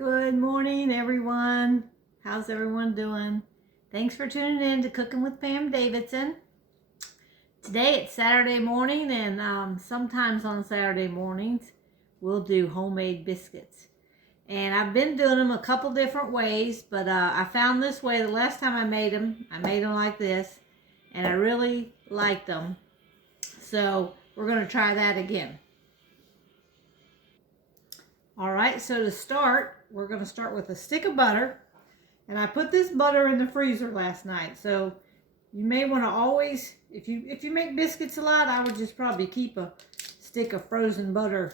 Good morning, everyone. How's everyone doing? Thanks for tuning in to Cooking with Pam Davidson. Today it's Saturday morning, and sometimes on Saturday mornings we'll do homemade biscuits. And I've been doing them a couple different ways, but I found this way the last time I made them like this, and I really liked them. So we're going to try that again. All right, so to start, we're going to start with a stick of butter. And I put this butter in the freezer last night. So you may want to always, if you make biscuits a lot, I would just probably keep a stick of frozen butter,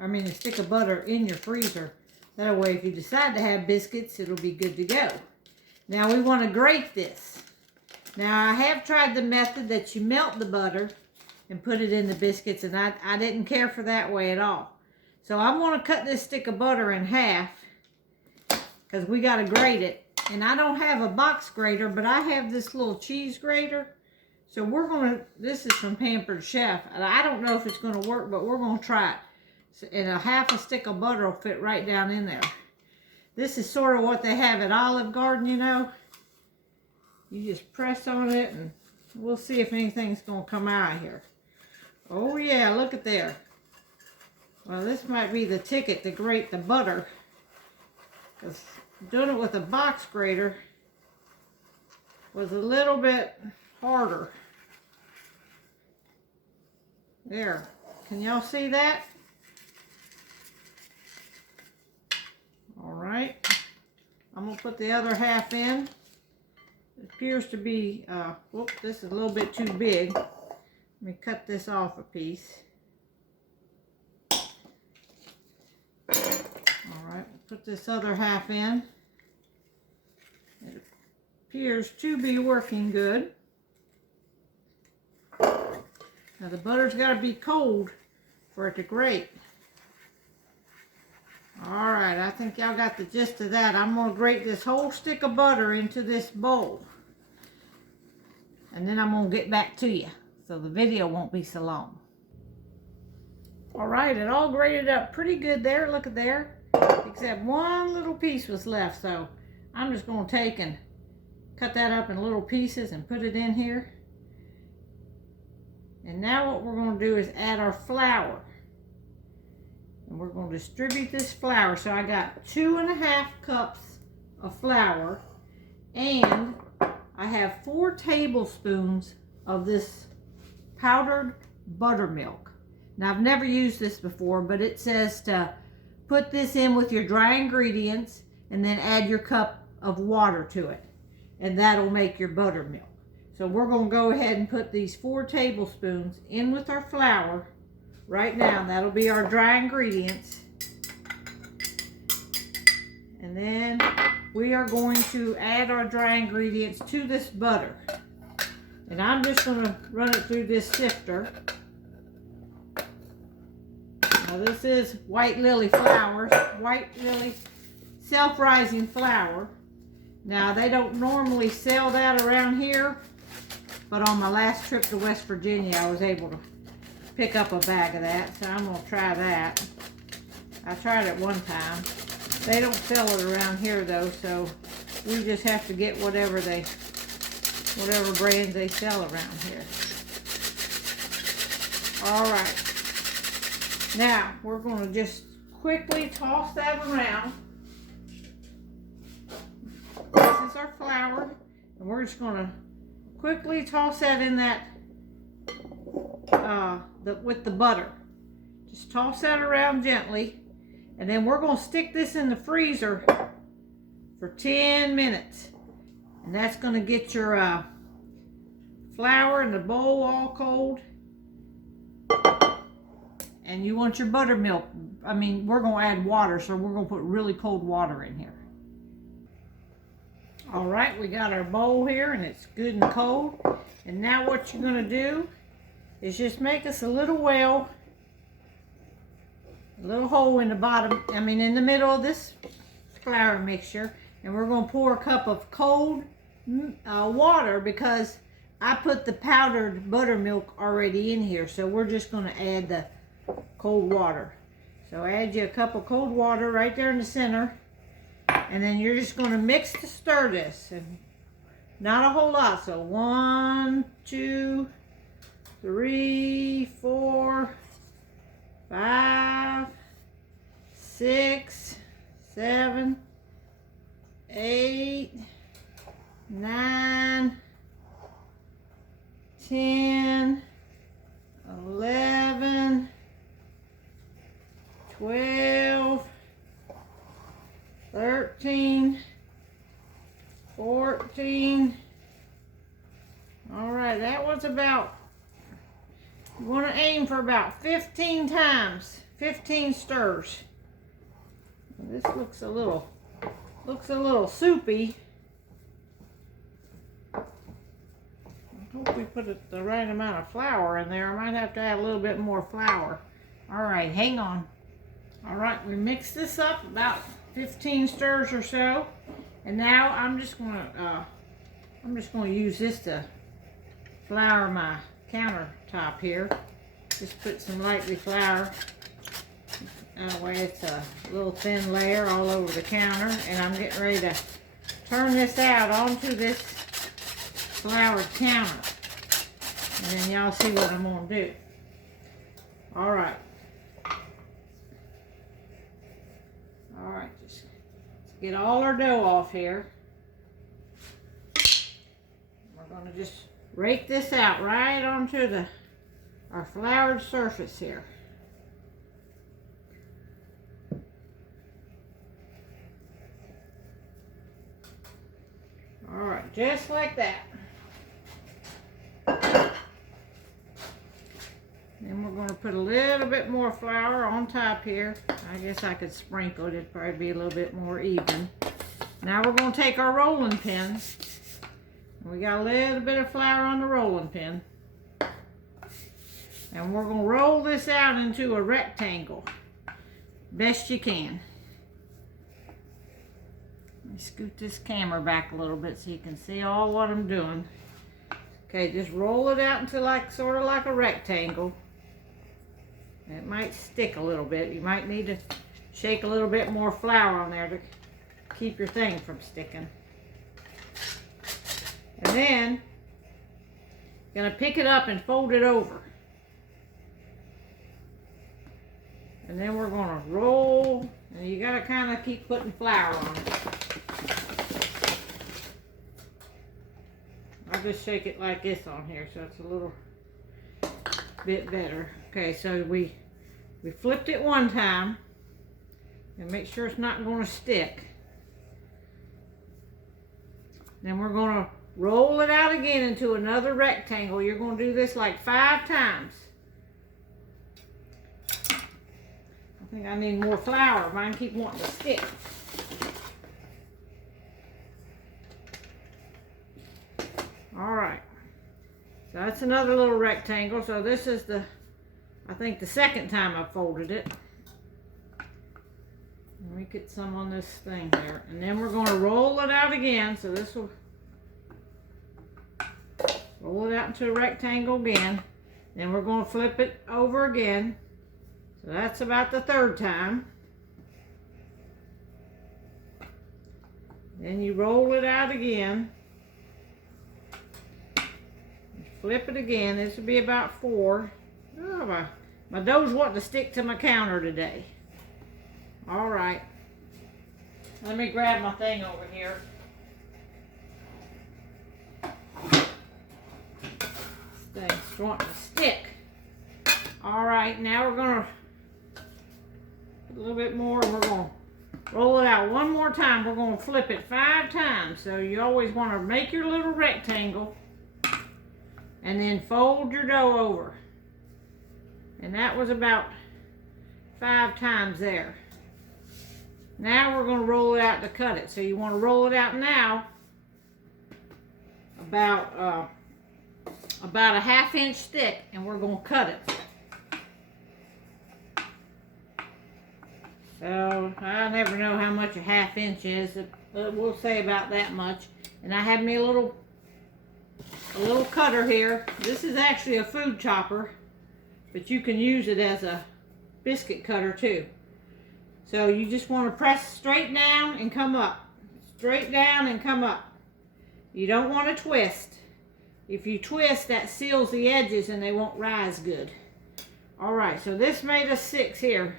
a stick of butter in your freezer. That way, if you decide to have biscuits, it'll be good to go. Now we want to grate this. Now I have tried the method that you melt the butter and put it in the biscuits, and I didn't care for that way at all. So I'm going to cut this stick of butter in half because we got to grate it. And I don't have a box grater, but I have this little cheese grater. So this is from Pampered Chef. And I don't know if it's going to work, but we're going to try it. And a half a stick of butter will fit right down in there. This is sort of what they have at Olive Garden, you know. You just press on it and we'll see if anything's going to come out of here. Oh yeah, look at there. Well, this might be the ticket to grate the butter. Because doing it with a box grater was a little bit harder. There. Can y'all see that? Alright. I'm going to put the other half in. It appears to be, whoops, this is a little bit too big. Let me cut this off a piece. Alright, put this other half in. It appears to be working good. Now the butter's got to be cold for it to grate. Alright, I think y'all got the gist of that. I'm going to grate this whole stick of butter into this bowl. And then I'm going to get back to you, so the video won't be so long. Alright, it all grated up pretty good there. Look at there. Except one little piece was left, so I'm just going to take and cut that up in little pieces and put it in here. And now what we're going to do is add our flour. And we're going to distribute this flour. So I got 2.5 cups of flour, and I have 4 tablespoons of this powdered buttermilk. Now I've never used this before, but it says to put this in with your dry ingredients and then add your cup of water to it. And that'll make your buttermilk. So we're going to go ahead and put these 4 tablespoons in with our flour right now. That'll be our dry ingredients. And then we are going to add our dry ingredients to this butter. And I'm just going to run it through this sifter. Now this is White Lily flour, White Lily self-rising flour. Now they don't normally sell that around here, but on my last trip to West Virginia I was able to pick up a bag of that, so I'm going to try that. I tried it one time. They don't sell it around here though, so we just have to get whatever brands they sell around here. Alright. Now, we're going to just quickly toss that around. This is our flour, and we're just going to quickly toss that in that, with the butter. Just toss that around gently, and then we're going to stick this in the freezer for 10 minutes. And that's going to get your flour in the bowl all cold. And you want your buttermilk. We're going to add water, so we're going to put really cold water in here. Alright, we got our bowl here, and it's good and cold. And now what you're going to do is just make us a little well, a little hole in the bottom, in the middle of this flour mixture. And we're going to pour a cup of cold water because I put the powdered buttermilk already in here. So we're just going to add the cold water. So add you a cup of cold water right there in the center. And then you're just going to mix to stir this. And not a whole lot. So 1, 2, 3, 4, 5, 6, 7, 8, 9, 10, 11, 12, 13, 14. All right, that was about, you want to aim for about 15 times, 15 stirs. This looks a little soupy. I hope we put the right amount of flour in there. I might have to add a little bit more flour. All right, hang on. All right, we mix this up about 15 stirs or so, and now I'm just gonna use this to flour my countertop here. Just put some lightly flour. That way it's a little thin layer all over the counter, and I'm getting ready to turn this out onto this floured counter. And then y'all see what I'm gonna do. All right. All right, just get all our dough off here. We're gonna just rake this out right onto our floured surface here. All right, just like that. Then we're going to put a little bit more flour on top here. I guess I could sprinkle it. It'd probably be a little bit more even. Now we're going to take our rolling pin. We got a little bit of flour on the rolling pin. And we're going to roll this out into a rectangle. Best you can. Let me scoot this camera back a little bit so you can see all what I'm doing. Okay, just roll it out into sort of like a rectangle. It might stick a little bit. You might need to shake a little bit more flour on there to keep your thing from sticking. And then, gonna pick it up and fold it over. And then we're gonna roll, and you gotta kind of keep putting flour on it. I'll just shake it like this on here so it's a little bit better. Okay, so we flipped it one time and make sure it's not going to stick. Then we're going to roll it out again into another rectangle. You're going to do this like 5 times. I think I need more flour. Mine keep wanting to stick. All right, so that's another little rectangle. So this is I think the second time I folded it. Let me get some on this thing here. And then we're going to roll it out again. So this will roll it out into a rectangle again. Then we're going to flip it over again. So that's about the 3rd time. Then you roll it out again. Flip it again. This will be about 4. Oh, my dough's wanting to stick to my counter today. All right. Let me grab my thing over here. This thing's wanting to stick. All right, now we're going to put a little bit more, and we're going to roll it out one more time. We're going to flip it 5 times. So you always want to make your little rectangle and then fold your dough over. And that was about 5 times there. Now we're going to roll it out to cut it. So you want to roll it out now about a 1/2 inch thick, and we're going to cut it. So I never know how much a 1/2 inch is. We'll say about that much. And I have me a little cutter here. This is actually a food chopper, but you can use it as a biscuit cutter too. So you just want to press straight down and come up. straight down and come up. You don't want to twist. If you twist, that seals the edges and they won't rise good. All right, so this made us 6 here.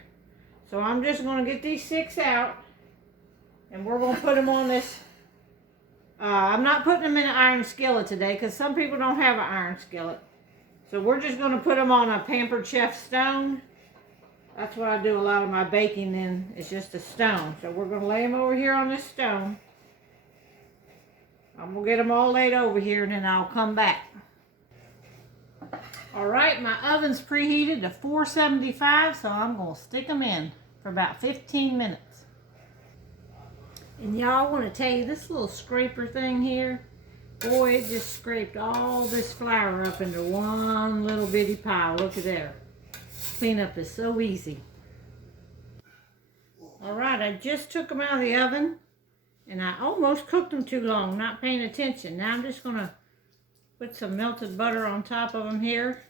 So I'm just going to get these 6 out, and we're going to put them on this. I'm not putting them in an iron skillet today because some people don't have an iron skillet. So we're just going to put them on a Pampered Chef stone. That's what I do a lot of my baking in. It's just a stone. So we're going to lay them over here on this stone. I'm going to get them all laid over here and then I'll come back. Alright, my oven's preheated to 475, so I'm going to stick them in for about 15 minutes. And y'all, want to tell you, this little scraper thing here, boy, it just scraped all this flour up into one little bitty pile. Look at there. Cleanup is so easy. Alright, I just took them out of the oven, and I almost cooked them too long, not paying attention. Now I'm just going to put some melted butter on top of them here.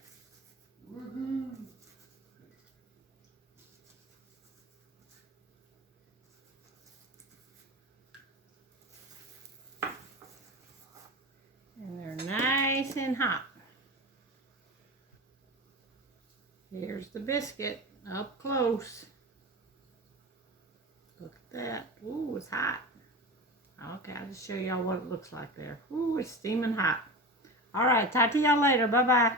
And they're nice and hot. Here's the biscuit up close. Look at that. Ooh, it's hot. Okay, I'll just show y'all what it looks like there. Ooh, it's steaming hot. All right, talk to y'all later. Bye-bye.